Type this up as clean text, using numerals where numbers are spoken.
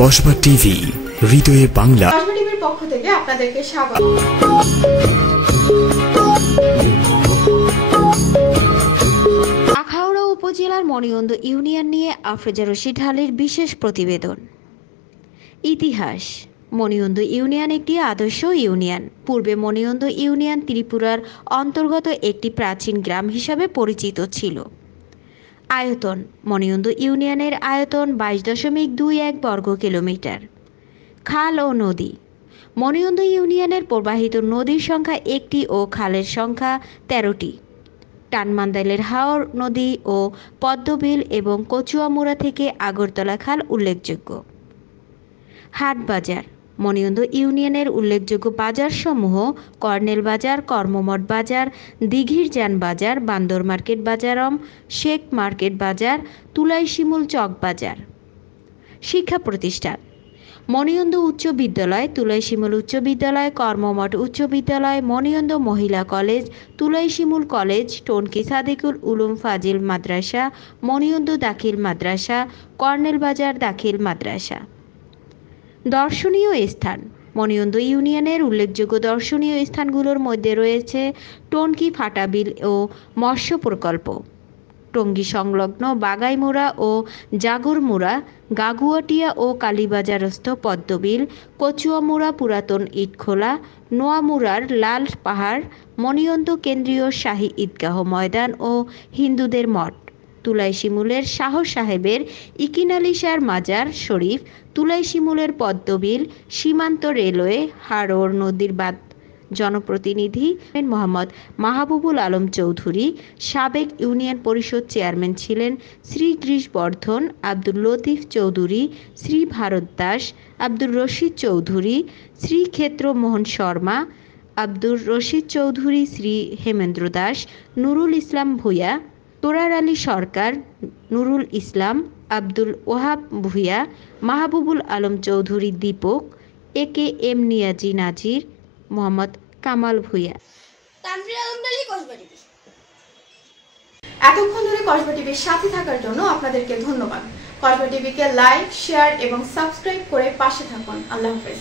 Kasba TV, হৃদয়ে বাংলা। কসবা টিভির পক্ষ থেকে আপনাদেরকে স্বাগত। আখাউড়া উপজেলার মণিয়ন্দ ইউনিয়ন নিয়ে আফরোজা রশিদ ঢালির বিশেষ প্রতিবেদন। ইতিহাস। মণিয়ন্দ ইউনিয়ন একটি আদর্শ ইউনিয়ন। পূর্বে মণিয়ন্দ ইউনিয়ন ত্রিপুরার অন্তর্গত একটি প্রাচীন গ্রাম হিসাবে পরিচিত ছিল। আয়তন। মণিয়ন্দ ইউনিয়নের আয়তন 22.21 বর্গ কিলোমিটার। খাল ও নদী। মণিয়ন্দ ইউনিয়নের প্রবাহিত নদীর সংখ্যা 1টি ও খালের সংখ্যা 13টি। টানমান্দাইলের হাওর নদী ও পদ্মবিল এবং কচুয়ামুড়া থেকে আগরতলা খাল উল্লেখযোগ্য। হাট বাজার। মণিয়ন্দ ইউনিয়নের উল্লেখযোগ্য বাজারসমূহ কর্নেল বাজার, কর্মমঠ বাজার, দিঘিরজান বাজার, বান্দর মার্কেট বাজারম, শেখ মার্কেট বাজার, তুলাইশিমুল চক বাজার। শিক্ষা প্রতিষ্ঠান। মণিয়ন্দ উচ্চ বিদ্যালয়, তুলাইশিমুল উচ্চ বিদ্যালয়, কর্মমঠ উচ্চ বিদ্যালয়, মণিয়ন্দ মহিলা কলেজ, তুলাইশিমুল কলেজ, টনকি সাদিকুল উলুম ফাজিল মাদ্রাসা, মণিয়ন্দ দাখিল মাদ্রাসা, কর্নেল বাজার দাখিল মাদ্রাসা। দর্শনীয় স্থান। মণিয়ন্দ ইউনিয়নের উল্লেখযোগ্য দর্শনীয় স্থানগুলোর মধ্যে রয়েছে টনকি ফাটাবিল ও মৎস্য প্রকল্প, টঙ্গী সংলগ্ন বাগাইমুড়া ও জাগরমুড়া, গাগুয়াটিয়া ও কালীবাজারস্থ পদ্মবিল, কচুয়ামুড়া পুরাতন ইটখোলা, নোয়ামুড়ার লাল পাহাড়, মণিয়ন্দ কেন্দ্রীয় শাহী ঈদগাহ ময়দান ও হিন্দুদের মঠ, তুলাইশিমুলের শাহ সাহেবের ইকিনালিশার মাজার শরীফ, তুলাইশিমুলের পদ্মবিল, সীমান্ত রেলওয়ে, হাড়োর নদীর বাঁধ। জনপ্রতিনিধি মোহাম্মদ মাহবুবুল আলম চৌধুরী। সাবেক ইউনিয়ন পরিষদ চেয়ারম্যান ছিলেন শ্রী গ্রীশবর্ধন, আব্দুল লতিফ চৌধুরী, শ্রী ভারত দাস, আব্দুর রশিদ চৌধুরী, শ্রী ক্ষেত্র মোহন শর্মা, আব্দুর রশিদ চৌধুরী, শ্রী হেমেন্দ্র দাস, নুরুল ইসলাম ভূঁইয়া, তোরার আলী সরকার, নুরুল ইসলাম, আব্দুল ওহাব ভূঁইয়া, মাহবুবুল আলম চৌধুরী দীপক, একে এম নিয়াজি নাজির, মোহাম্মদ কামাল ভূঁইয়া। এতক্ষণ ধরে কসবা টিভির সাথে থাকার জন্য আপনাদেরকে ধন্যবাদ। কসবা টিভিকে লাইক, শেয়ার এবং সাবস্ক্রাইব করে পাশে থাকুন। আল্লাহ হাফেজ।